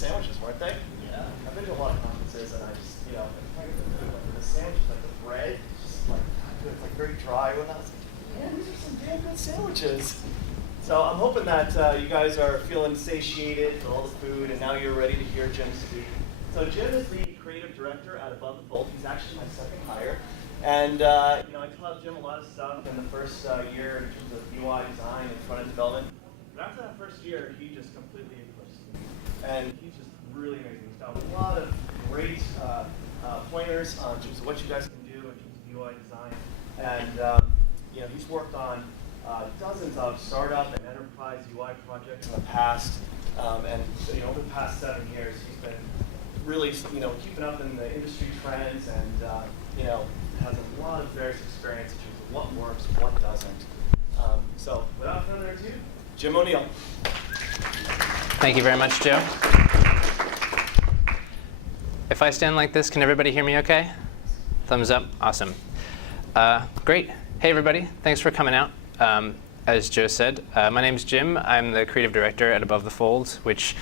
sandwiches, weren't they? Yeah. I've been to a lot of conferences, and I just, you know, I get the sandwiches, like the bread, just like, it's like very dry. When I was like, man, these are some damn good sandwiches. So I'm hoping that you guys are feeling satiated with all the food, and now you're ready to hear Jim speak. So Jim is the creative director at Above the Fold. He's actually my second hire. And you know, I taught Jim a lot of stuff in the first year in terms of UI design and front-end development. But after that first year, he just completely eclipsed me. And he's just really amazing. He's got a lot of great pointers in terms of what you guys can do in terms of UI design. And you know, he's worked on dozens of startup and enterprise UI projects in the past. And you know, over the past 7 years, he's been really, you know, keeping up in the industry trends, and you know, has a lot of various experience in terms of what works, what doesn't. So without further ado, Jim O'Neill. Thank you very much, Joe. If I stand like this, can everybody hear me okay? Thumbs up. Awesome. Great. Hey, everybody. Thanks for coming out. As Joe said, my name's Jim. I'm the creative director at Above the Fold, which,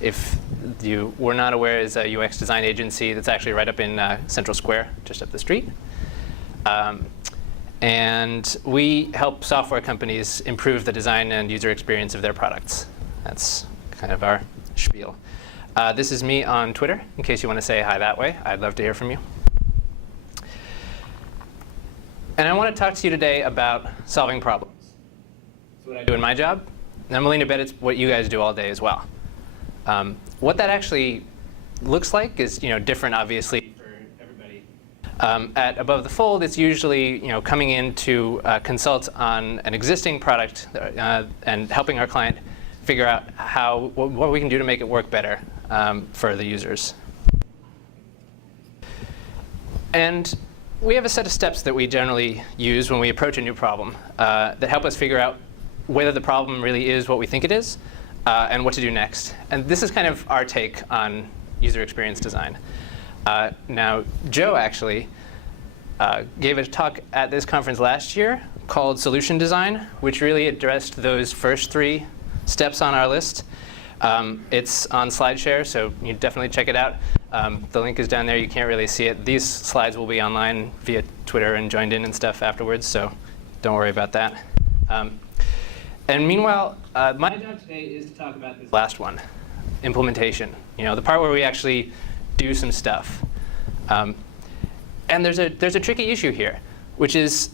if you were not aware, is a UX design agency that's actually right up in Central Square, just up the street. And we help software companies improve the design and user experience of their products. That's kind of our spiel. This is me on Twitter, in case you want to say hi that way. I'd love to hear from you. And I want to talk to you today about solving problems. That's what I do in my job. And I'm willing to bet it's what you guys do all day as well. What that actually looks like is, you know, different, obviously, for everybody. At Above the Fold, it's usually, you know, coming in to consult on an existing product and helping our client figure out what we can do to make it work better for the users. And we have a set of steps that we generally use when we approach a new problem that help us figure out whether the problem really is what we think it is and what to do next. And this is kind of our take on user experience design. Now, Joe actually gave a talk at this conference last year called Solution Design, which really addressed those first 3 steps on our list. It's on SlideShare, so you definitely check it out. The link is down there. You can't really see it. These slides will be online via Twitter and joined in and stuff afterwards, so don't worry about that. And meanwhile, my job today is to talk about this last one, implementation. You know, the part where we actually do some stuff. And there's a tricky issue here, which is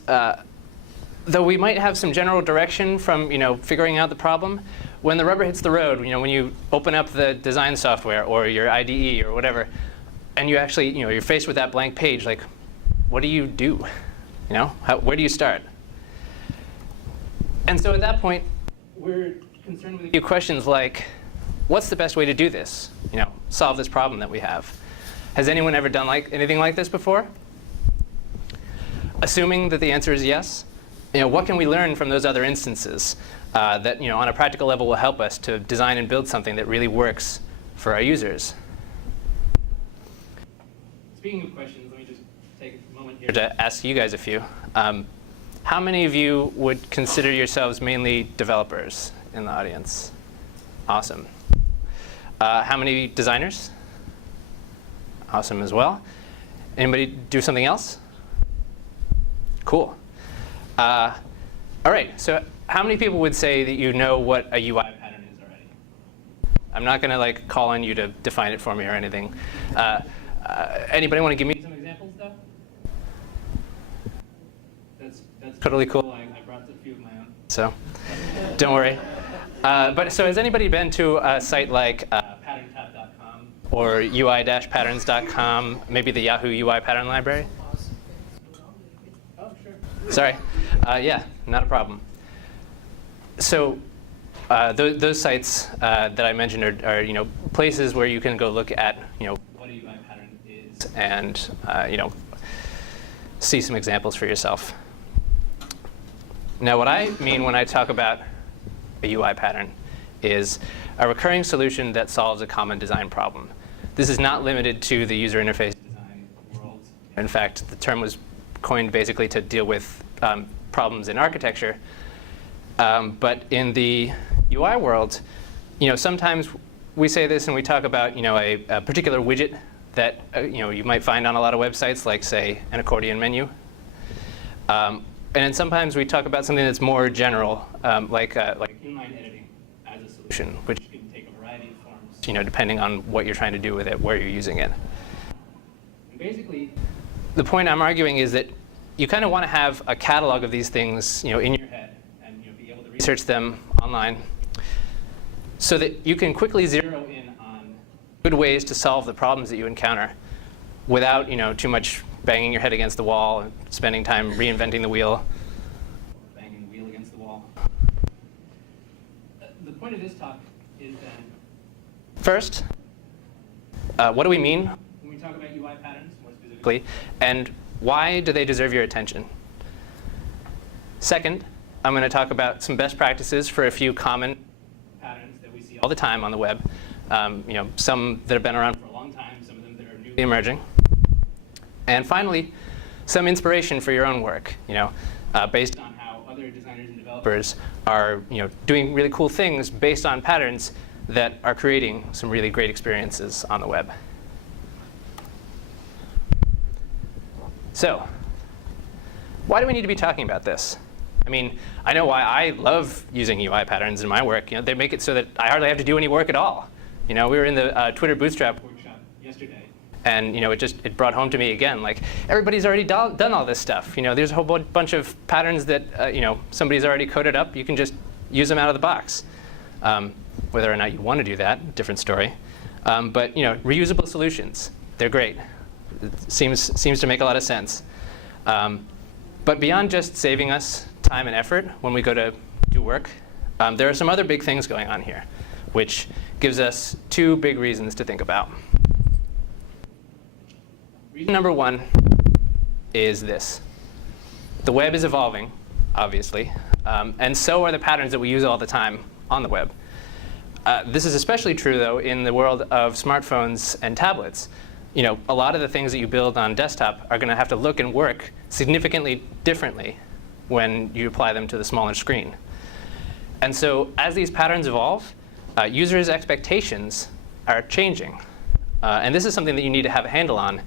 though we might have some general direction from, you know, figuring out the problem, when the rubber hits the road, you know, when you open up the design software or your IDE or whatever, and you actually, you know, you're faced with that blank page, like, what do? You know, where do you start? And so at that point, we're concerned with a few questions like, what's the best way to do this? You know, solve this problem that we have. Has anyone ever done anything like this before? Assuming that the answer is yes, you know, what can we learn from those other instances that, you know, on a practical level will help us to design and build something that really works for our users? Speaking of questions, let me just take a moment here to ask you guys a few. How many of you would consider yourselves mainly developers in the audience? Awesome. How many designers? Awesome as well. Anybody do something else? Cool. All right, so how many people would say that you know what a UI pattern is already? I'm not going to like call on you to define it for me or anything. Anybody want to give me some examples, though? That's totally cool. I brought a few of my own, so don't worry. But so has anybody been to a site like patterntab.com or UI-patterns.com, maybe the Yahoo UI pattern library? Oh, sure. Sorry. Yeah, not a problem. So those sites that I mentioned are you know, places where you can go look at, you know, what a UI pattern is and you know, see some examples for yourself. Now, what I mean when I talk about a UI pattern is a recurring solution that solves a common design problem. This is not limited to the user interface design world. In fact, the term was coined basically to deal with problems in architecture. But in the UI world, you know, sometimes we say this and we talk about a particular widget that you might find on a lot of websites, like say an accordion menu. And then sometimes we talk about something that's more general, like inline editing as a solution, which can take a variety of forms, depending on what you're trying to do with it, where you're using it. And basically, the point I'm arguing is that you kind of want to have a catalog of these things, in your head, and be able to research them online, so that you can quickly zero in on good ways to solve the problems that you encounter, without too much banging your head against the wall and spending time reinventing the wheel, banging the wheel against the wall. The point of this talk is then, first, what do we mean when we talk about UI patterns, more specifically, and why do they deserve your attention? Second, I'm going to talk about some best practices for a few common patterns that we see all the time on the web. Some that have been around for a long time, some of them that are newly emerging. And finally, some inspiration for your own work, based on how other designers and developers are doing really cool things based on patterns that are creating some really great experiences on the web. So, why do we need to be talking about this? I mean, I know why I love using UI patterns in my work. They make it so that I hardly have to do any work at all. We were in the Twitter Bootstrap workshop yesterday, and it brought home to me again, like, everybody's already done all this stuff. There's a whole bunch of patterns that somebody's already coded up. You can just use them out of the box. Whether or not you want to do that, different story. But reusable solutions, they're great. It seems to make a lot of sense. But beyond just saving us time and effort when we go to do work, there are some other big things going on here, which gives us two big reasons to think about. Reason number one is this. The web is evolving, obviously, and so are the patterns that we use all the time on the web. This is especially true, though, in the world of smartphones and tablets. A lot of the things that you build on desktop are going to have to look and work significantly differently when you apply them to the smaller screen. And so as these patterns evolve, users' expectations are changing. And this is something that you need to have a handle on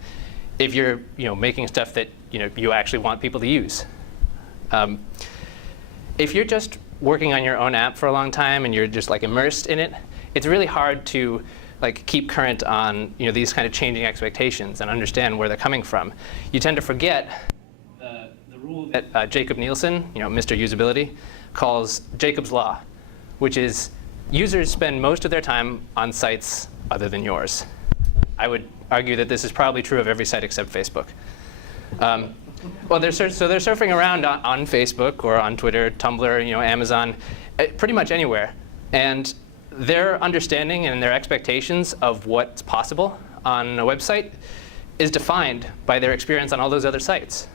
if you're making stuff that you actually want people to use. If you're just working on your own app for a long time and you're just immersed in it, it's really hard to keep current on these kind of changing expectations and understand where they're coming from. You tend to forget the rule that Jacob Nielsen, Mr. Usability, calls Jacob's Law, which is users spend most of their time on sites other than yours. I would argue that this is probably true of every site except Facebook. Well, they're surfing around on Facebook or on Twitter, Tumblr, Amazon, pretty much anywhere. And their understanding and their expectations of what's possible on a website is defined by their experience on all those other sites.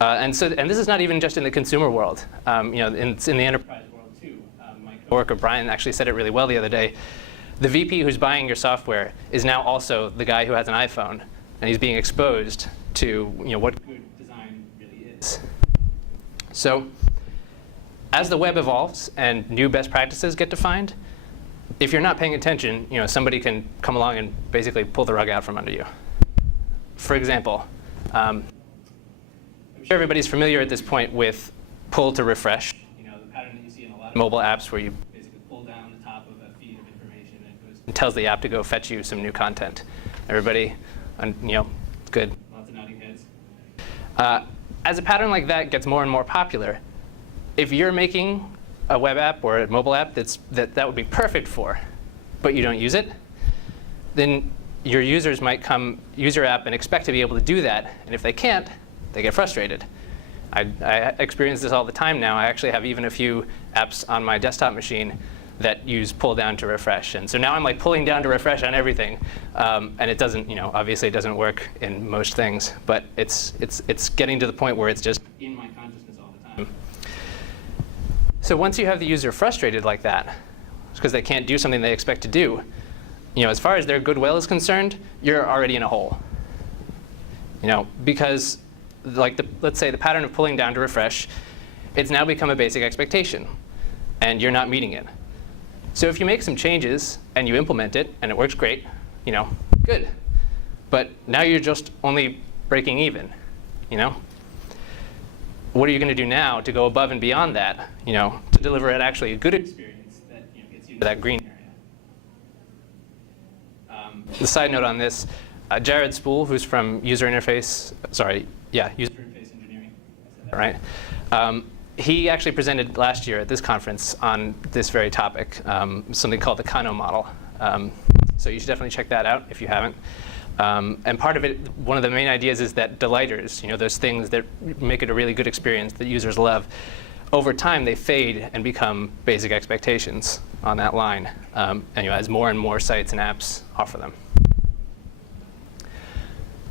And this is not even just in the consumer world. It's in the enterprise world too. My coworker Brian actually said it really well the other day. The VP who's buying your software is now also the guy who has an iPhone, and he's being exposed to what good design really is. So, as the web evolves and new best practices get defined, if you're not paying attention, somebody can come along and basically pull the rug out from under you. For example, I'm sure everybody's familiar at this point with pull to refresh. The pattern that you see in a lot of mobile apps where you basically pull down the top of a feed of information and tells the app to go fetch you some new content. Everybody, good. Lots of nodding heads. As a pattern like that gets more and more popular, if you're making a web app or a mobile app that would be perfect for, but you don't use it, then your users might use your app and expect to be able to do that. And if they can't, they get frustrated. I experience this all the time now. I actually have even a few apps on my desktop machine that use pull down to refresh. And so now I'm pulling down to refresh on everything. And it doesn't, obviously it doesn't work in most things. But it's getting to the point where it's just in my consciousness all the time. So once you have the user frustrated like that, because they can't do something they expect to do, as far as their goodwill is concerned, you're already in a hole. Because let's say the pattern of pulling down to refresh, it's now become a basic expectation, and you're not meeting it. So if you make some changes and you implement it and it works great, good. But now you're just only breaking even, What are you going to do now to go above and beyond that, to deliver it actually a good experience that gets you to that green area? The side note on this, Jared Spool, who's from User Interface Engineering, I said that right? He actually presented last year at this conference on this very topic, something called the Kano model. So you should definitely check that out if you haven't. And part of it, one of the main ideas is that delighters, those things that make it a really good experience that users love, over time they fade and become basic expectations on that line, as more and more sites and apps offer them.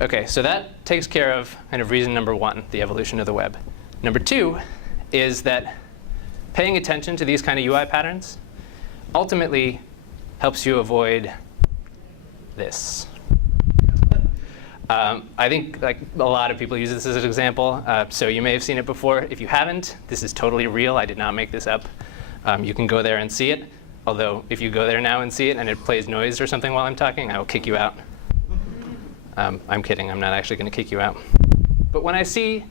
OK, so that takes care of kind of reason number one, the evolution of the web. Number two is that paying attention to these kind of UI patterns ultimately helps you avoid this. I think a lot of people use this as an example, so you may have seen it before. If you haven't, this is totally real. I did not make this up. You can go there and see it. Although if you go there now and see it and it plays noise or something while I'm talking, I will kick you out. I'm kidding. I'm not actually going to kick you out. But when I see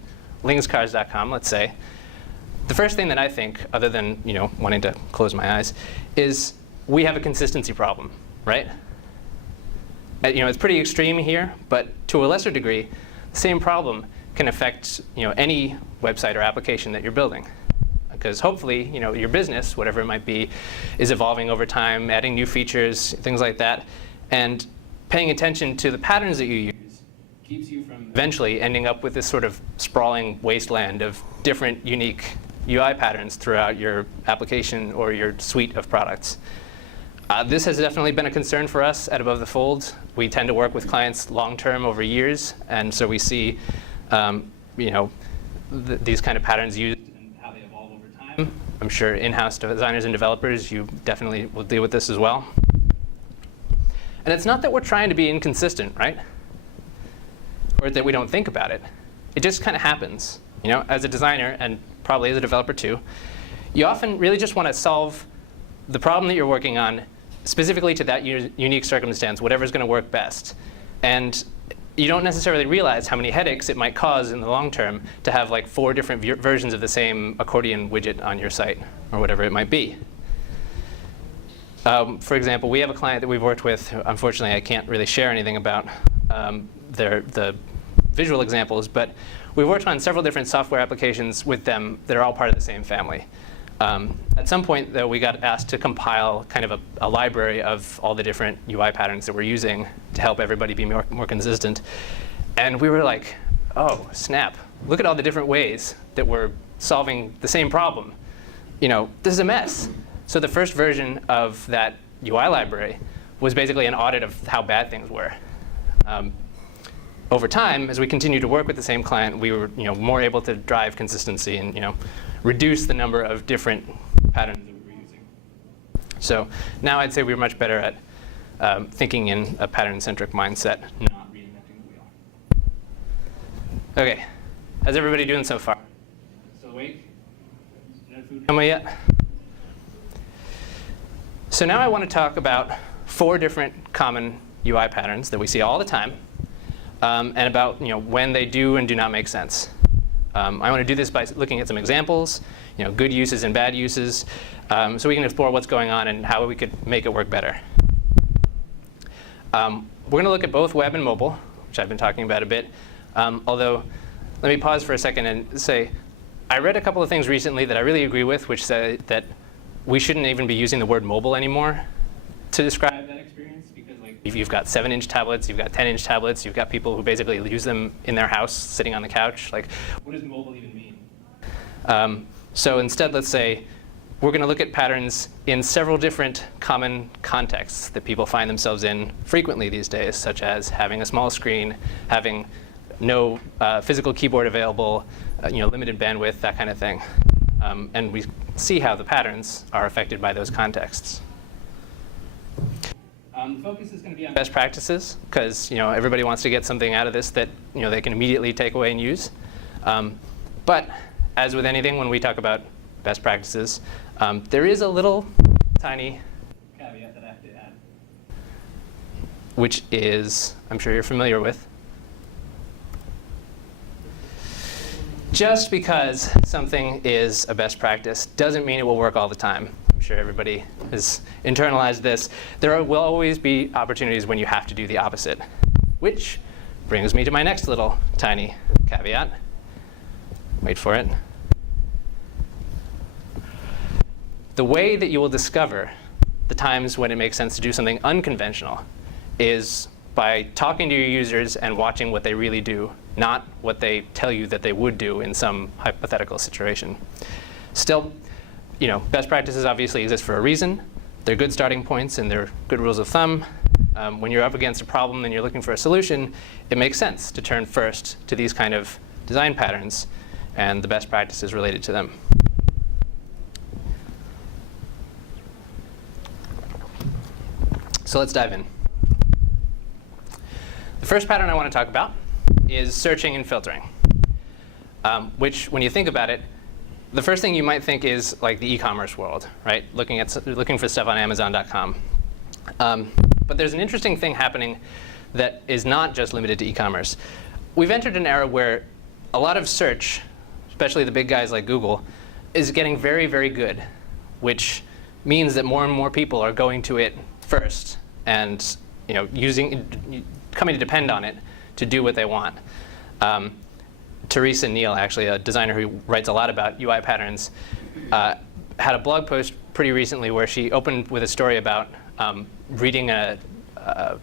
lingscars.com, let's say, the first thing that I think, other than wanting to close my eyes, is we have a consistency problem, right? It's pretty extreme here, but to a lesser degree, the same problem can affect any website or application that you're building. Because hopefully, your business, whatever it might be, is evolving over time, adding new features, things like that. And paying attention to the patterns that you use keeps you from eventually ending up with this sort of sprawling wasteland of different unique UI patterns throughout your application or your suite of products. This has definitely been a concern for us at Above the Fold. We tend to work with clients long-term over years, and so we see these kind of patterns used and how they evolve over time. I'm sure in-house designers and developers, you definitely will deal with this as well. And it's not that we're trying to be inconsistent, right? Or that we don't think about it. It just kind of happens. As a designer, and probably as a developer too, you often really just want to solve the problem that you're working on specifically to that unique circumstance, whatever's going to work best. And you don't necessarily realize how many headaches it might cause in the long term to have 4 different versions of the same accordion widget on your site, or whatever it might be. For example, we have a client that we've worked with. Unfortunately, I can't really share anything about the visual examples, but we worked on several different software applications with them that are all part of the same family. At some point, though, we got asked to compile kind of a library of all the different UI patterns that we're using to help everybody be more consistent. And we were like, oh, snap. Look at all the different ways that we're solving the same problem. This is a mess. So the first version of that UI library was basically an audit of how bad things were. Over time, as we continued to work with the same client, we were more able to drive consistency and reduce the number of different patterns that we were using. So now I'd say we're much better at thinking in a pattern-centric mindset, not reinventing the wheel. OK, how's everybody doing so far? Still awake? No food coming yet? So now I want to talk about 4 different common UI patterns that we see all the time, and about when they do and do not make sense. I want to do this by looking at some examples, good uses and bad uses, so we can explore what's going on and how we could make it work better. We're going to look at both web and mobile, which I've been talking about a bit. Although, let me pause for a second and say, I read a couple of things recently that I really agree with, which say that we shouldn't even be using the word mobile anymore to describe that experience. Because if you've got 7-inch tablets, you've got 10-inch tablets, you've got people who basically use them in their house, sitting on the couch. What does mobile even mean? So instead, let's say, we're going to look at patterns in several different common contexts that people find themselves in frequently these days, such as having a small screen, having no physical keyboard available, limited bandwidth, that kind of thing. And we see how the patterns are affected by those contexts. The focus is going to be on best practices, because everybody wants to get something out of this that they can immediately take away and use. But as with anything, when we talk about best practices, there is a little tiny which is, I'm sure you're familiar with. Just because something is a best practice doesn't mean it will work all the time. I'm sure everybody has internalized this. There will always be opportunities when you have to do the opposite, which brings me to my next little tiny caveat. Wait for it. The way that you will discover the times when it makes sense to do something unconventional is by talking to your users and watching what they really do, not what they tell you that they would do in some hypothetical situation. Still, best practices obviously exist for a reason. They're good starting points and they're good rules of thumb. When you're up against a problem and you're looking for a solution, it makes sense to turn first to these kind of design patterns and the best practices related to them. So let's dive in. The first pattern I want to talk about is searching and filtering, which, when you think about it, the first thing you might think is like the e-commerce world, right? Looking for stuff on Amazon.com. But there's an interesting thing happening that is not just limited to e-commerce. We've entered an era where a lot of search, especially the big guys like Google, is getting very, very good, which means that more and more people are going to it first and coming to depend on it to do what they want. Teresa Neal, actually a designer who writes a lot about UI patterns, had a blog post pretty recently where she opened with a story about reading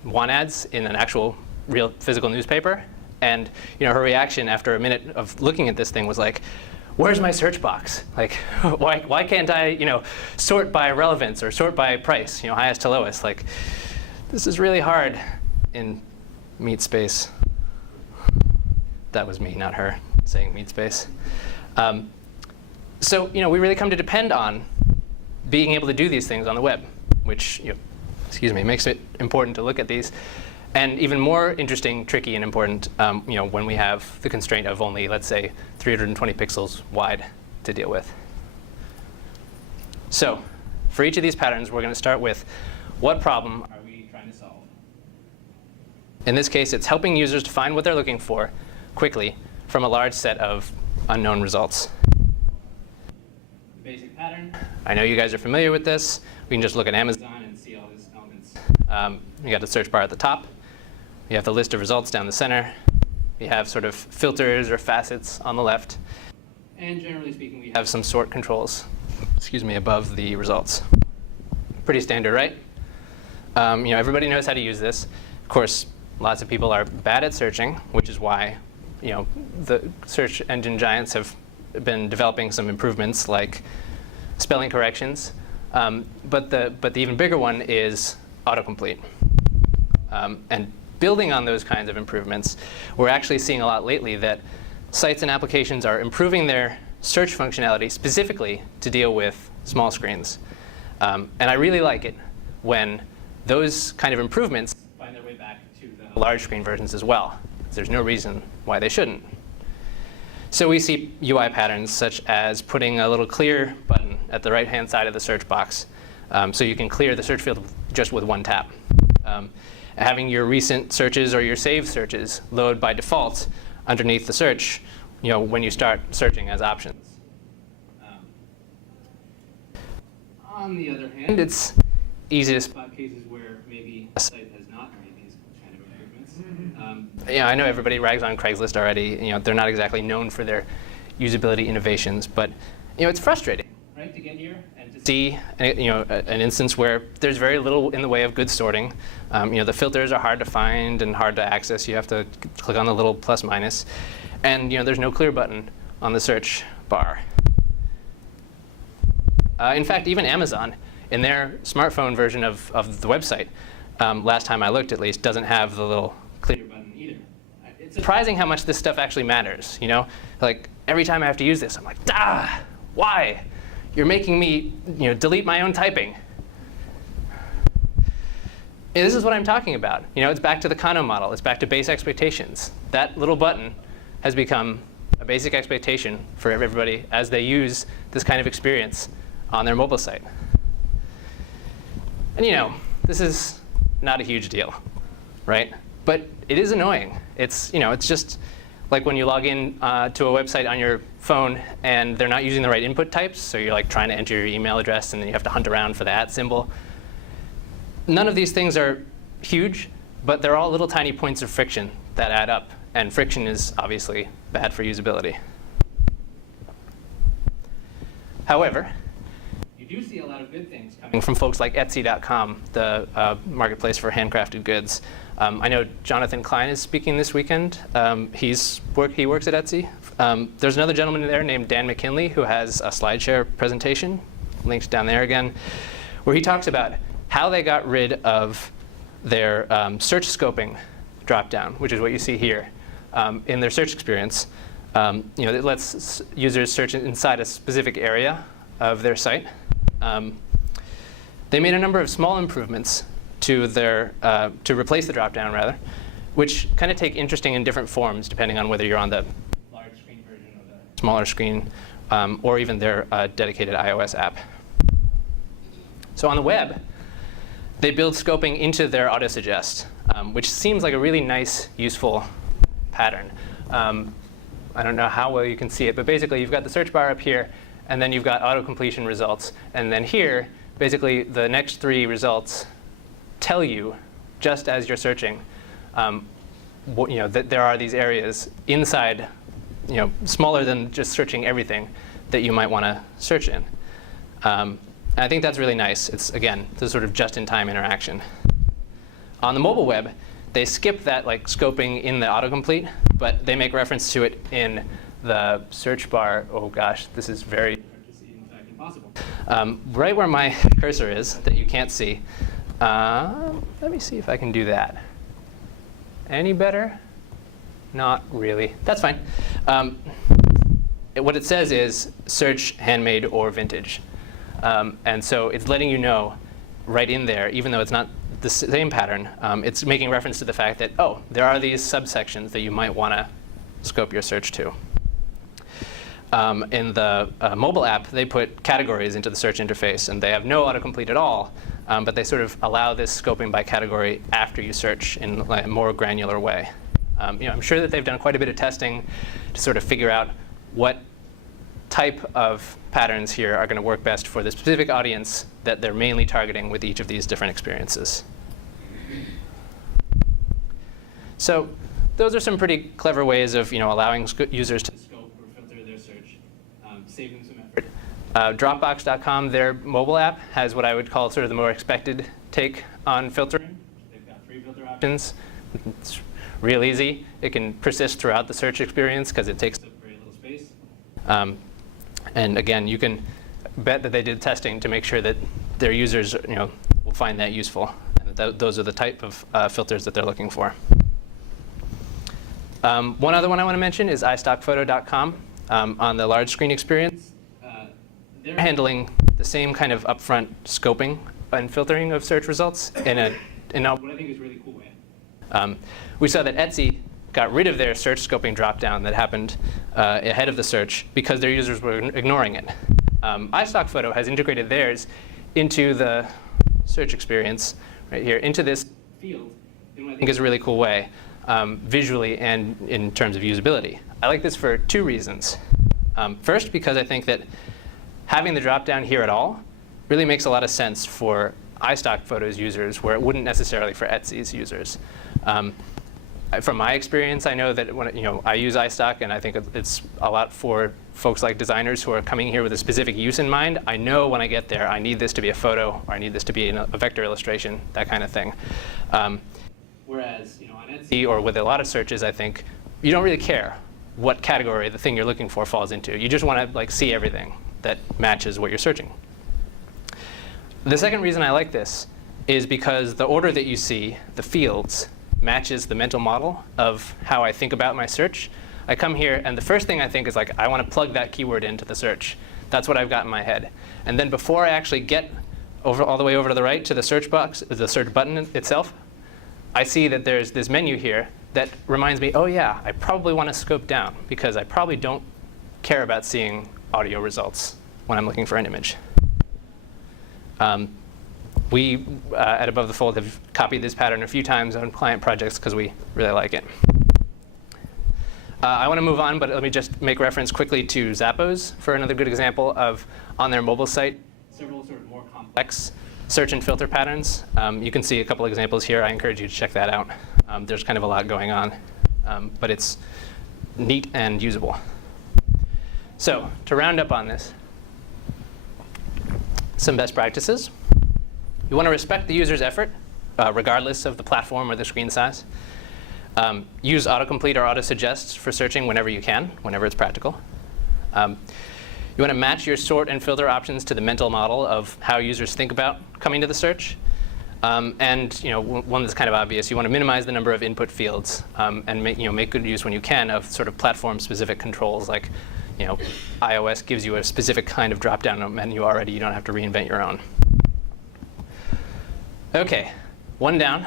want ads in an actual real physical newspaper. And her reaction after a minute of looking at this thing was like, where's my search box? Like, why can't I sort by relevance or sort by price, highest to lowest? Like, this is really hard in meat space. That was me, not her, saying meat space. So we really come to depend on being able to do these things on the web, which makes it important to look at these. And even more interesting, tricky, and important when we have the constraint of only, let's say, 320 pixels wide to deal with. So for each of these patterns, we're going to start with what problem are we trying to solve? In this case, it's helping users to find what they're looking for quickly from a large set of unknown results. Basic pattern. I know you guys are familiar with this. We can just look at Amazon and see all these elements. You got the search bar at the top. You have the list of results down the center. You have sort of filters or facets on the left. And generally speaking, we have some sort controls, above the results. Pretty standard, right? Everybody knows how to use this. Of course, lots of people are bad at searching, which is why the search engine giants have been developing some improvements like spelling corrections. But the even bigger one is autocomplete. And building on those kinds of improvements, we're actually seeing a lot lately that sites and applications are improving their search functionality specifically to deal with small screens. And I really like it when those kind of improvements find their way back to the large screen versions as well. There's no reason why they shouldn't. So we see UI patterns such as putting a little clear button at the right-hand side of the search box so you can clear the search field just with one tap. Having your recent searches or your saved searches load by default underneath the search when you start searching as options. On the other hand, it's easy to spot cases where maybe a site has not made these kind of improvements. I know everybody rags on Craigslist already. They're not exactly known for their usability innovations, but it's frustrating, right, to get here and to see an instance where there's very little in the way of good sorting. The filters are hard to find and hard to access. You have to click on the little plus minus, and there's no clear button on the search bar. In fact, even Amazon, in their smartphone version of the website, last time I looked at least, doesn't have the little clear button either. It's surprising how much this stuff actually matters. Like every time I have to use this, I'm like, why? You're making me delete my own typing. And this is what I'm talking about. It's back to the Kano model. It's back to base expectations. That little button has become a basic expectation for everybody as they use this kind of experience on their mobile site. And this is not a huge deal. right? But it is annoying. It's just like when you log in to a website on your phone and they're not using the right input types, so you're like trying to enter your email address and then you have to hunt around for the @ symbol. None of these things are huge, but they're all little tiny points of friction that add up, and friction is obviously bad for usability. However, you do see a lot of good things coming from folks like Etsy.com, the marketplace for handcrafted goods. I know Jonathan Klein is speaking this weekend. He works at Etsy. There's another gentleman there named Dan McKinley who has a SlideShare presentation, linked down there again, where he talks about how they got rid of their search scoping dropdown, which is what you see here in their search experience. It lets users search inside a specific area of their site. They made a number of small improvements to their to replace the dropdown, rather, which kind of take interesting and different forms depending on whether you're on the large screen version or the smaller screen, or even their dedicated iOS app. So on the web, they build scoping into their autosuggest, which seems like a really nice, useful pattern. I don't know how well you can see it, but basically you've got the search bar up here, and then you've got auto-completion results. And then here, basically the next 3 results tell you, just as you're searching, that there are these areas inside, smaller than just searching everything, that you might want to search in. And I think that's really nice. It's, again, the sort of just-in-time interaction. On the mobile web, they skip that scoping in the autocomplete, but they make reference to it in the search bar. Oh gosh, this is very hard to see, in fact impossible. Right where my cursor is, that you can't see. Let me see if I can do that. Any better? Not really. That's fine. What it says is search handmade or vintage. And so it's letting you know right in there, even though it's not the same pattern, it's making reference to the fact that, oh, there are these subsections that you might want to scope your search to. In the mobile app, they put categories into the search interface, and they have no autocomplete at all, but they sort of allow this scoping by category after you search in a more granular way. I'm sure that they've done quite a bit of testing to sort of figure out what type of patterns here are going to work best for the specific audience that they're mainly targeting with each of these different experiences. So those are some pretty clever ways of allowing users to scope or filter their search, saving some effort. Dropbox.com, their mobile app, has what I would call sort of the more expected take on filtering. They've got 3 filter options. It's real easy. It can persist throughout the search experience because it takes up very little space. And again, you can bet that they did testing to make sure that their users will find that useful. And those are the type of filters that they're looking for. One other one I want to mention is iStockPhoto.com on the large screen experience. They're handling the same kind of upfront scoping and filtering of search results in what I think is a really cool way. We saw that Etsy got rid of their search scoping dropdown that happened ahead of the search because their users were ignoring it. iStockPhoto has integrated theirs into the search experience right here, into this field in what I think is a really cool way, visually and in terms of usability. I like this for 2 reasons. First, because I think that having the dropdown here at all really makes a lot of sense for iStockPhoto's users, where it wouldn't necessarily for Etsy's users. From my experience, I know that when I use iStock, and I think it's a lot for folks like designers who are coming here with a specific use in mind. I know when I get there, I need this to be a photo, or I need this to be a vector illustration, that kind of thing. Whereas on Etsy or with a lot of searches, I think you don't really care what category the thing you're looking for falls into. You just want to see everything that matches what you're searching. The second reason I like this is because the order that you see, the fields, matches the mental model of how I think about my search. I come here, and the first thing I think is I want to plug that keyword into the search. That's what I've got in my head. And then before I actually get all the way over to the right to the search box, the search button itself, I see that there's this menu here that reminds me, oh yeah, I probably want to scope down because I probably don't care about seeing audio results when I'm looking for an image. We at Above the Fold have copied this pattern a few times on client projects because we really like it. I want to move on, but let me just make reference quickly to Zappos for another good example of, on their mobile site, several sort of more complex search and filter patterns. You can see a couple examples here. I encourage you to check that out. There's kind of a lot going on, but it's neat and usable. So to round up on this, some best practices. You want to respect the user's effort, regardless of the platform or the screen size. Use autocomplete or autosuggest for searching whenever you can, whenever it's practical. You want to match your sort and filter options to the mental model of how users think about coming to the search. And one that's kind of obvious, you want to minimize the number of input fields and make good use when you can of sort of platform-specific controls, like iOS gives you a specific kind of drop-down menu already. You don't have to reinvent your own. OK, one down.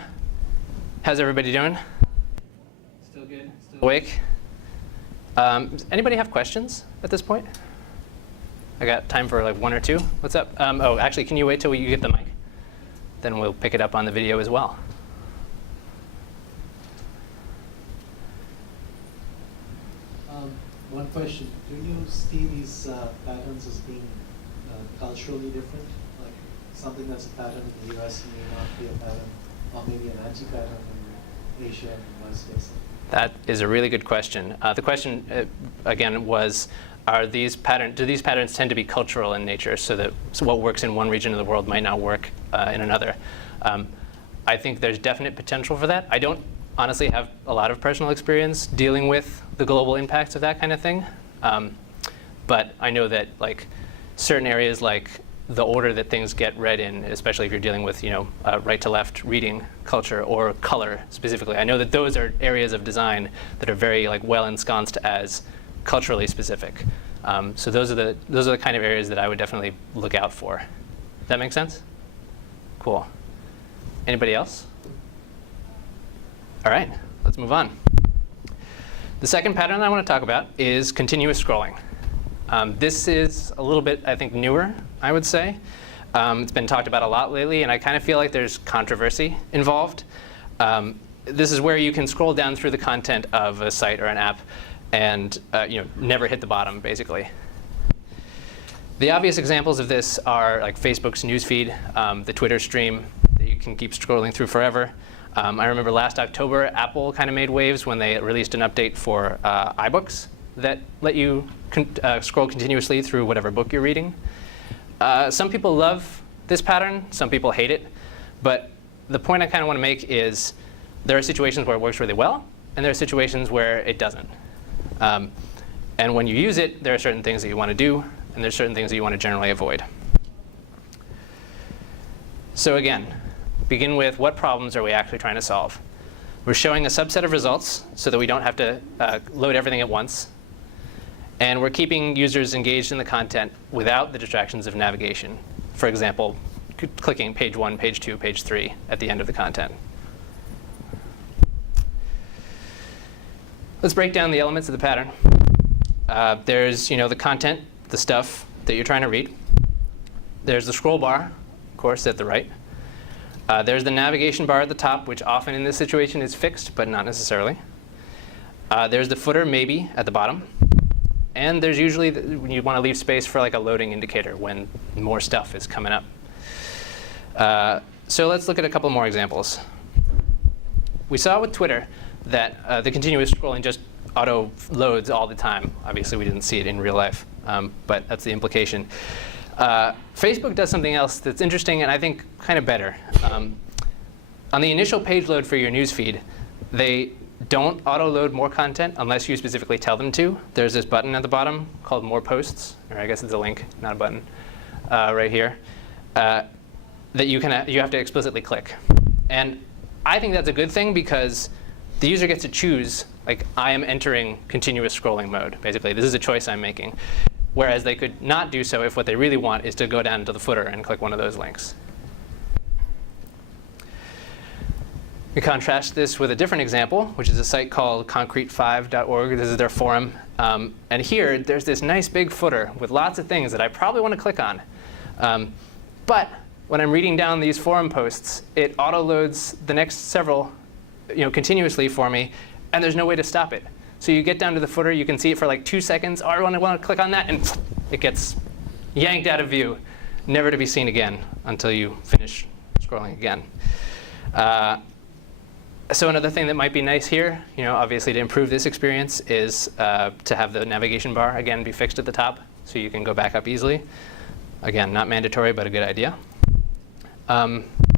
How's everybody doing? Still good? Still awake? Anybody have questions at this point? I got time for like one or two. What's up? Oh, actually, can you wait till you get the mic? Then we'll pick it up on the video as well. One question. Do you see these patterns as being culturally different? Like something that's a pattern in the US may not be a pattern, or maybe an anti-pattern in Asia and vice versa? That is a really good question. The question, again, was, do these patterns tend to be cultural in nature, so what works in one region of the world might not work in another? I think there's definite potential for that. I don't honestly have a lot of personal experience dealing with the global impacts of that kind of thing. But I know that certain areas, like the order that things get read in, especially if you're dealing with right to left reading culture or color specifically, I know that those are areas of design that are very well ensconced as culturally specific. So those are the kind of areas that I would definitely look out for. Does that make sense? Cool. Anybody else? All right, let's move on. The second pattern I want to talk about is continuous scrolling. This is a little bit, I think, newer, I would say. It's been talked about a lot lately, and I kind of feel like there's controversy involved. This is where you can scroll down through the content of a site or an app and never hit the bottom, basically. The obvious examples of this are like Facebook's newsfeed, the Twitter stream that you can keep scrolling through forever. I remember last October, Apple kind of made waves when they released an update for iBooks that let you scroll continuously through whatever book you're reading. Some people love this pattern. Some people hate it. But the point I kind of want to make is there are situations where it works really well, and there are situations where it doesn't. And when you use it, there are certain things that you want to do, and there's certain things that you want to generally avoid. So again, begin with what problems are we actually trying to solve? We're showing a subset of results so that we don't have to load everything at once. And we're keeping users engaged in the content without the distractions of navigation. For example, clicking page 1, page 2, page 3 at the end of the content. Let's break down the elements of the pattern. There's the content, the stuff that you're trying to read. There's the scroll bar, of course, at the right. There's the navigation bar at the top, which often in this situation is fixed, but not necessarily. There's the footer, maybe, at the bottom. And there's usually, when you want to leave space for a loading indicator when more stuff is coming up. So let's look at a couple more examples. We saw with Twitter that the continuous scrolling just auto loads all the time. Obviously, we didn't see it in real life, but that's the implication. Facebook does something else that's interesting and I think kind of better. On the initial page load for your newsfeed, they don't auto-load more content unless you specifically tell them to. There's this button at the bottom called More Posts, or I guess it's a link, not a button, right here, that you have to explicitly click. And I think that's a good thing because the user gets to choose, I am entering continuous scrolling mode, basically. This is a choice I'm making. Whereas they could not do so if what they really want is to go down to the footer and click one of those links. We contrast this with a different example, which is a site called concrete5.org. This is their forum. And here, there's this nice big footer with lots of things that I probably want to click on. But when I'm reading down these forum posts, it auto-loads the next several continuously for me, and there's no way to stop it. So you get down to the footer, you can see it for like 2 seconds. Oh, I want to click on that, and it gets yanked out of view, never to be seen again until you finish scrolling again. So another thing that might be nice here, obviously to improve this experience, is to have the navigation bar again be fixed at the top, so you can go back up easily. Again, not mandatory, but a good idea.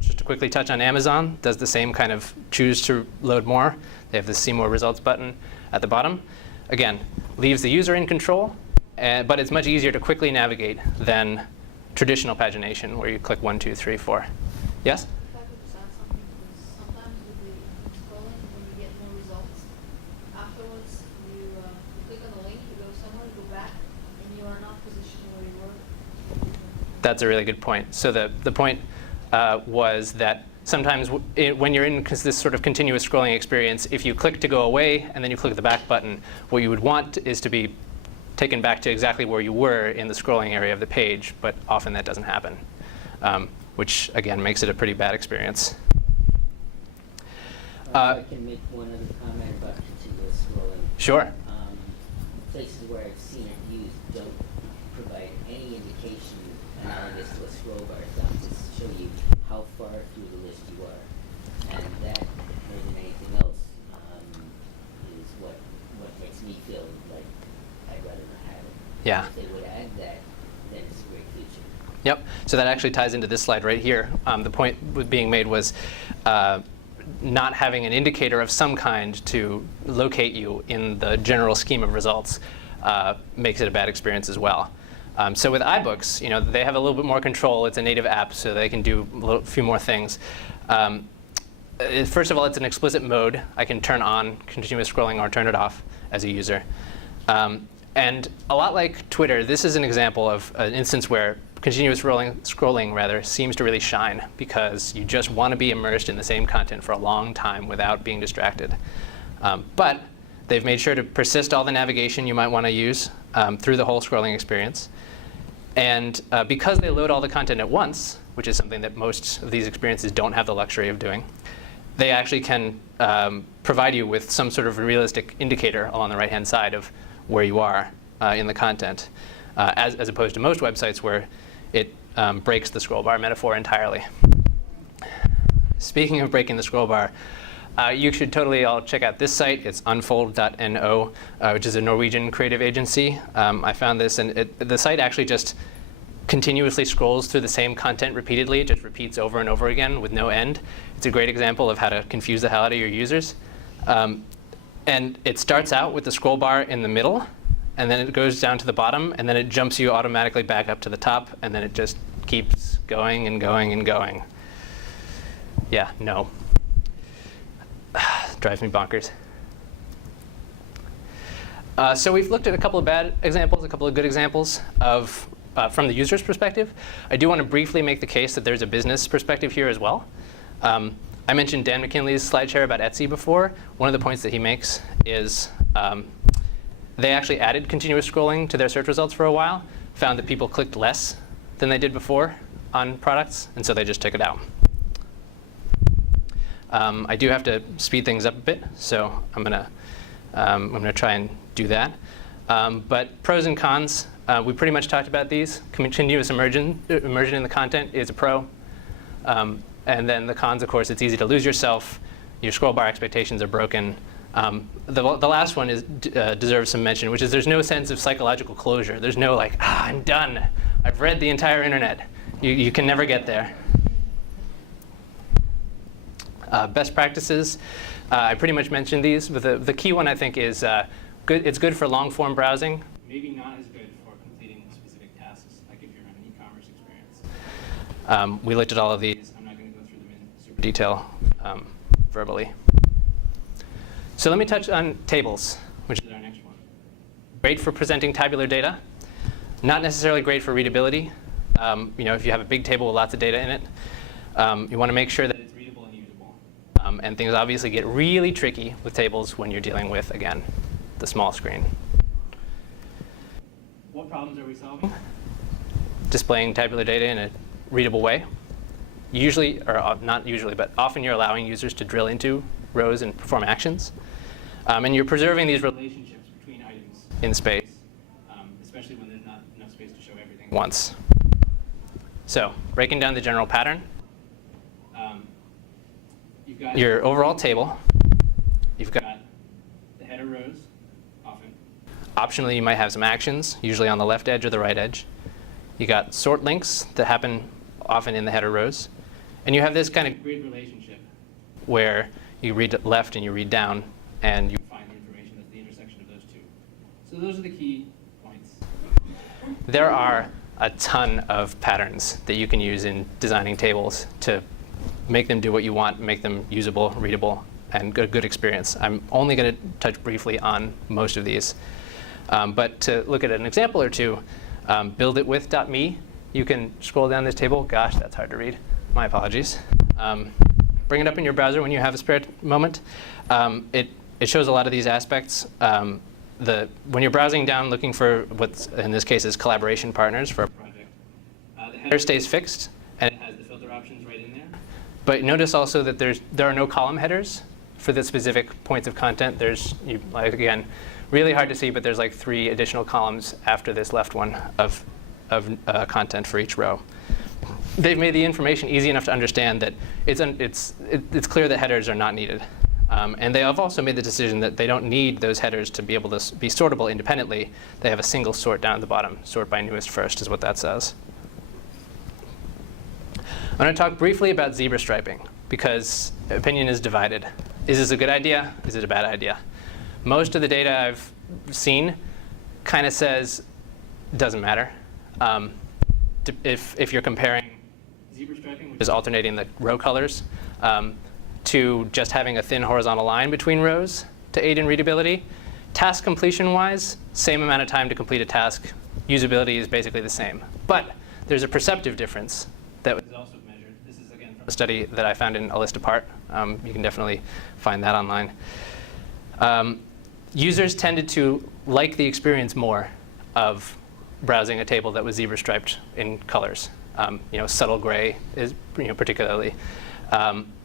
Just to quickly touch on Amazon, does the same kind of choose to load more. They have the see more results button at the bottom. Again, leaves the user in control, but it's much easier to quickly navigate than traditional pagination, where you click 1, 2, 3, 4. Yes? If I could just add something, because sometimes with the scrolling, when you get more results, afterwards you click on the link, you go somewhere, you go back, and you are not positioned where you were. That's a really good point. So the point was that sometimes when you're in this sort of continuous scrolling experience, if you click to go away and then you click the back button, what you would want is to be taken back to exactly where you were in the scrolling area of the page, but often that doesn't happen, which again makes it a pretty bad experience. I can make one other comment about continuous scrolling. Sure. Places where I've seen it used don't provide any indication analogous to a scroll bar. It's not just show you how far through the list you are. And that, more than anything else, is what makes me feel like I'd rather not have it. Yeah. If they would add that, then it's a great feature. Yep. So that actually ties into this slide right here. The point being made was not having an indicator of some kind to locate you in the general scheme of results makes it a bad experience as well. So with iBooks, they have a little bit more control. It's a native app, so they can do a few more things. First of all, it's an explicit mode. I can turn on continuous scrolling or turn it off as a user. And a lot like Twitter, this is an example of an instance where continuous scrolling seems to really shine, because you just want to be immersed in the same content for a long time without being distracted. But they've made sure to persist all the navigation you might want to use through the whole scrolling experience. And because they load all the content at once, which is something that most of these experiences don't have the luxury of doing, they actually can provide you with some sort of realistic indicator along the right-hand side of where you are in the content, as opposed to most websites where it breaks the scroll bar metaphor entirely. Speaking of breaking the scroll bar, you should totally all check out this site. It's unfold.no, which is a Norwegian creative agency. I found this, and the site actually just continuously scrolls through the same content repeatedly. It just repeats over and over again with no end. It's a great example of how to confuse the hell out of your users. And it starts out with the scroll bar in the middle, and then it goes down to the bottom, and then it jumps you automatically back up to the top, and then it just keeps going and going and going. Yeah, no. Drives me bonkers. So we've looked at a couple of bad examples, a couple of good examples of from the user's perspective. I do want to briefly make the case that there's a business perspective here as well. I mentioned Dan McKinley's slide share about Etsy before. One of the points that he makes is they actually added continuous scrolling to their search results for a while, found that people clicked less than they did before on products, and so they just took it out. I do have to speed things up a bit, so I'm gonna try and do that. But pros and cons, we pretty much talked about these. Continuous immersion in the content is a pro. And then the cons, of course, it's easy to lose yourself. Your scroll bar expectations are broken. The last one deserves some mention, which is there's no sense of psychological closure. There's no like, I'm done. I've read the entire internet. You can never get there. Best practices, I pretty much mentioned these, but the key one I think is it's good for long-form browsing. Maybe not as good for completing specific tasks, like if you're in an e-commerce experience. We looked at all of these. I'm not going to go through them in super detail verbally. So let me touch on tables, which is our next one. Great for presenting tabular data. Not necessarily great for readability. If you have a big table with lots of data in it, you want to make sure that it's readable and usable. And things obviously get really tricky with tables when you're dealing with, again, the small screen. What problems are we solving? Displaying tabular data in a readable way. usually, or not usually, but often you're allowing users to drill into rows and perform actions. And you're preserving these relationships between items in space, especially when there's not enough space to show everything once. So breaking down the general pattern, you've got your overall table. You've got the header rows, often. Optionally, you might have some actions, usually on the left edge or the right edge. You got sort links that happen often in the header rows. And you have this kind of grid relationship where you read left and you read down, and you find the information that's the intersection of those two. So those are the key points. There are a ton of patterns that you can use in designing tables to make them do what you want, make them usable, readable, and a good experience. I'm only going to touch briefly on most of these. But to look at an example or two, builditwith.me, you can scroll down this table. Gosh, that's hard to read. My apologies. Bring it up in your browser when you have a spare moment. It shows a lot of these aspects. When you're browsing down looking for what's in this case is collaboration partners for a project, the header stays fixed and it has the filter options right in there. But notice also that there are no column headers for the specific points of content. There's, again, really hard to see, but there's like 3 additional columns after this left one of content for each row. They've made the information easy enough to understand that it's clear that headers are not needed. And they have also made the decision that they don't need those headers to be able to be sortable independently. They have a single sort down at the bottom. Sort by newest first is what that says. I'm going to talk briefly about zebra striping because opinion is divided. Is this a good idea? Is it a bad idea? Most of the data I've seen kind of says it doesn't matter. If you're comparing zebra striping, which is alternating the row colors, to just having a thin horizontal line between rows to aid in readability. Task completion-wise, same amount of time to complete a task. Usability is basically the same. But there's a perceptive difference that was also measured. This is, again, from a study that I found in A List Apart. You can definitely find that online. Users tended to like the experience more of browsing a table that was zebra striped in colors. Subtle gray is particularly.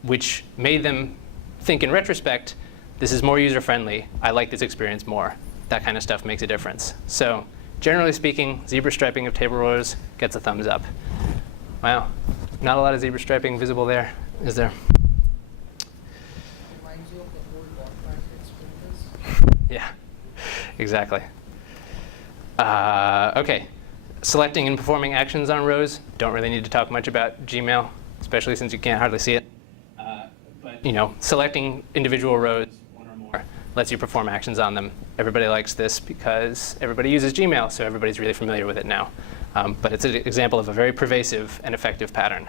Which made them think in retrospect, this is more user-friendly. I like this experience more. That kind of stuff makes a difference. So generally speaking, zebra striping of table rows gets a thumbs up. Wow, not a lot of zebra striping visible there, is there? Reminds you of the old walk back experience. Yeah, exactly. OK, selecting and performing actions on rows. Don't really need to talk much about Gmail, especially since you can't hardly see it. But selecting individual rows, one or more, lets you perform actions on them. Everybody likes this because everybody uses Gmail, so everybody's really familiar with it now. But it's an example of a very pervasive and effective pattern.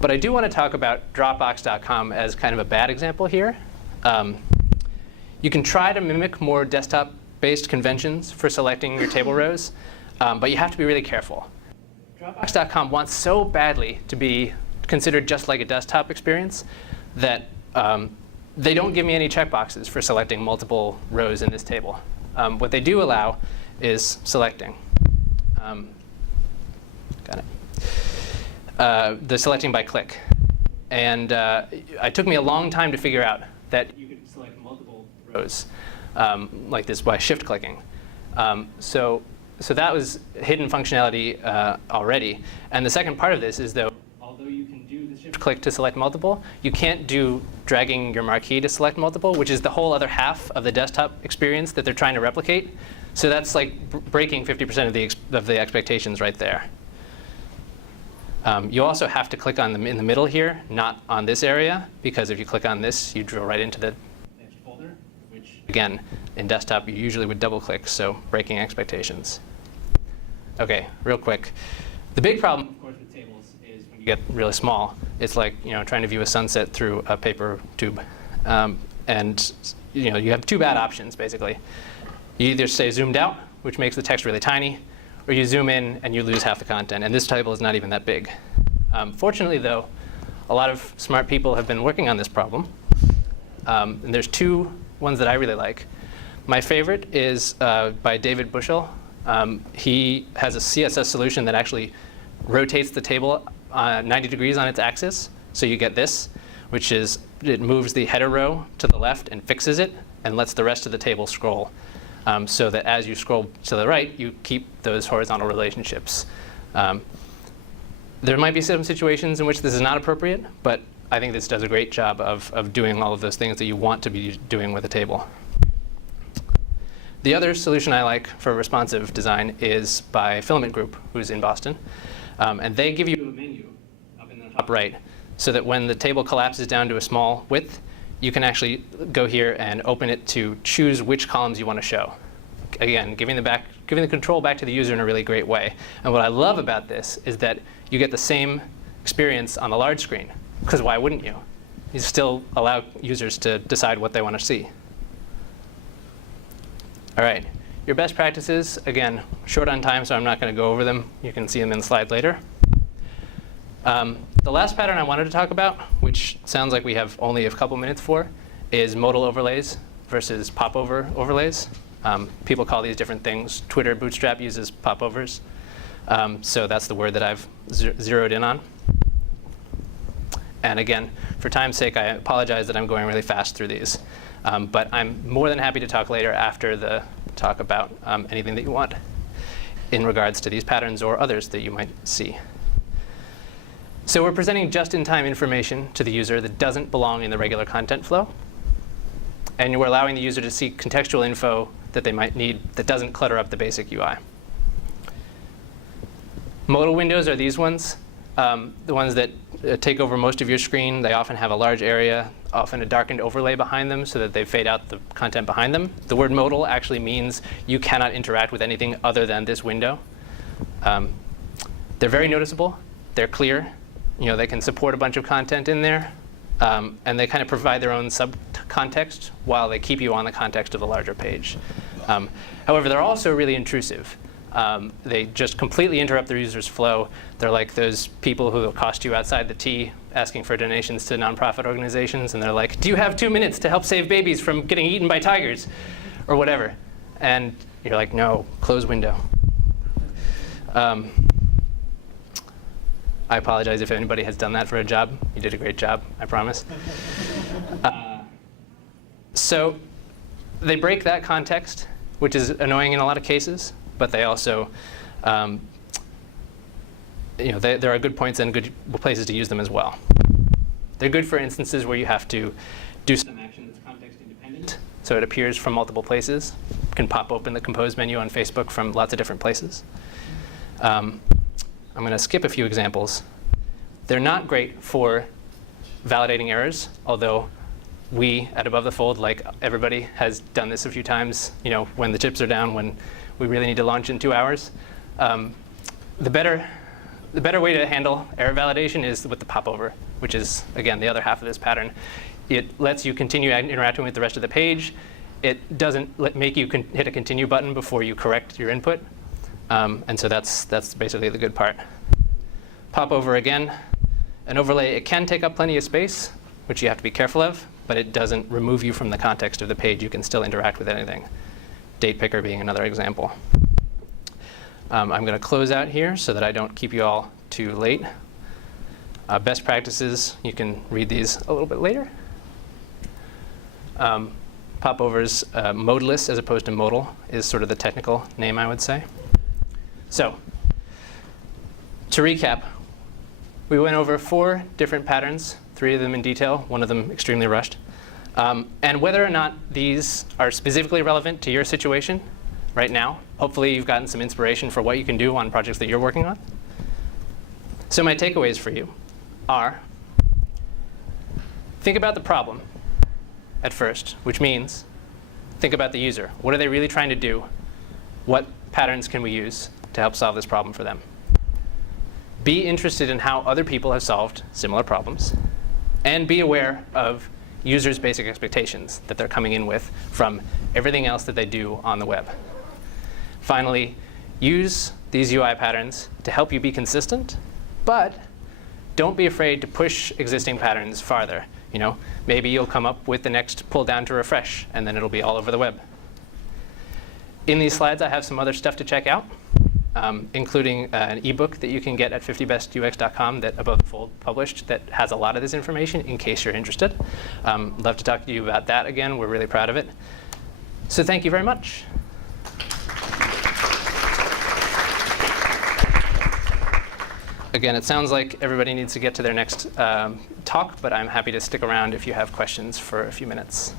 But I do want to talk about Dropbox.com as kind of a bad example here. You can try to mimic more desktop-based conventions for selecting your table rows, but you have to be really careful. Dropbox.com wants so badly to be considered just like a desktop experience that they don't give me any checkboxes for selecting multiple rows in this table. What they do allow is selecting. Got it. The selecting by click. And it took me a long time to figure out that you could select multiple rows like this by shift clicking. So that was hidden functionality already. And the second part of this is, though, although you can do the shift click to select multiple, you can't do dragging your marquee to select multiple, which is the whole other half of the desktop experience that they're trying to replicate. So that's like breaking 50% of the expectations right there. You also have to click on them in the middle here, not on this area, because if you click on this, you drill right into the next folder, which, again, in desktop, you usually would double click, so breaking expectations. OK, real quick. The big problem, of course, with tables is when you get really small. It's like trying to view a sunset through a paper tube. And you have 2 bad options, basically. You either stay zoomed out, which makes the text really tiny, or you zoom in and you lose half the content. And this table is not even that big. Fortunately, though, a lot of smart people have been working on this problem. And there's 2 ones that I really like. My favorite is by David Bushell. He has a CSS solution that actually rotates the table 90 degrees on its axis. So you get this, which is it moves the header row to the left and fixes it and lets the rest of the table scroll. So that as you scroll to the right, you keep those horizontal relationships. There might be some situations in which this is not appropriate, but I think this does a great job of doing all of those things that you want to be doing with a table. The other solution I like for responsive design is by Filament Group, who's in Boston. And they give you a menu up in the top right, so that when the table collapses down to a small width, you can actually go here and open it to choose which columns you want to show. Again, giving the control back to the user in a really great way. And what I love about this is that you get the same experience on the large screen, because why wouldn't you? You still allow users to decide what they want to see. All right, your best practices, again, short on time, so I'm not going to go over them. You can see them in the slide later. The last pattern I wanted to talk about, which sounds like we have only a couple minutes for, is modal overlays versus popover overlays. People call these different things. Twitter Bootstrap uses popovers. So that's the word that I've zeroed in on. And again, for time's sake, I apologize that I'm going really fast through these. But I'm more than happy to talk later after the talk about anything that you want in regards to these patterns or others that you might see. So we're presenting just-in-time information to the user that doesn't belong in the regular content flow. And we're allowing the user to see contextual info that they might need that doesn't clutter up the basic UI. Modal windows are these ones, the ones that take over most of your screen. They often have a large area, often a darkened overlay behind them so that they fade out the content behind them. The word modal actually means you cannot interact with anything other than this window. They're very noticeable. They're clear. They can support a bunch of content in there. And they kind of provide their own sub-context while they keep you on the context of the larger page. However, they're also really intrusive. They just completely interrupt the user's flow. They're like those people who accost you outside the T asking for donations to nonprofit organizations. And they're like, do you have 2 minutes to help save babies from getting eaten by tigers? Or whatever. And you're like, no, close window. I apologize if anybody has done that for a job. You did a great job, I promise. So they break that context, which is annoying in a lot of cases. But they also, there are good points and good places to use them as well. They're good for instances where you have to do some action that's context independent, so it appears from multiple places. You can pop open the compose menu on Facebook from lots of different places. I'm going to skip a few examples. They're not great for validating errors, although we at Above the Fold, like everybody, has done this a few times. When the chips are down, when we really need to launch in 2 hours. The better way to handle error validation is with the popover, which is, again, the other half of this pattern. It lets you continue interacting with the rest of the page. It doesn't make you hit a continue button before you correct your input. And so that's basically the good part. Popover, again, an overlay. It can take up plenty of space, which you have to be careful of, but it doesn't remove you from the context of the page. You can still interact with anything. Date picker being another example. I'm going to close out here so that I don't keep you all too late. Best practices, you can read these a little bit later. Popovers, modeless as opposed to modal is sort of the technical name, I would say. So to recap, we went over 4 different patterns, 3 of them in detail, 1 of them extremely rushed. And whether or not these are specifically relevant to your situation right now, hopefully you've gotten some inspiration for what you can do on projects that you're working on. So my takeaways for you are, think about the problem at first, which means think about the user. What are they really trying to do? What patterns can we use to help solve this problem for them? Be interested in how other people have solved similar problems. And be aware of users' basic expectations that they're coming in with from everything else that they do on the web. Finally, use these UI patterns to help you be consistent, but don't be afraid to push existing patterns farther. Maybe you'll come up with the next pull down to refresh, and then it'll be all over the web. In these slides, I have some other stuff to check out. including an ebook that you can get at 50bestux.com that Above the Fold published that has a lot of this information in case you're interested. Love to talk to you about that again. We're really proud of it. So thank you very much. Again, it sounds like everybody needs to get to their next talk, but I'm happy to stick around if you have questions for a few minutes.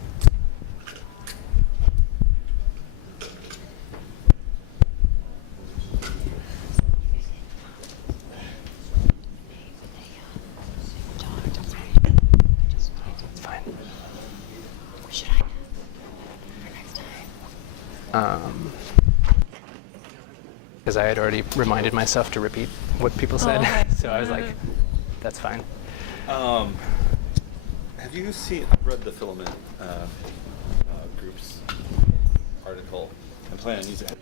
Because I had already reminded myself to repeat what people said, so I was like, that's fine. Have you seen, I've read the filament groups article and plan on using it.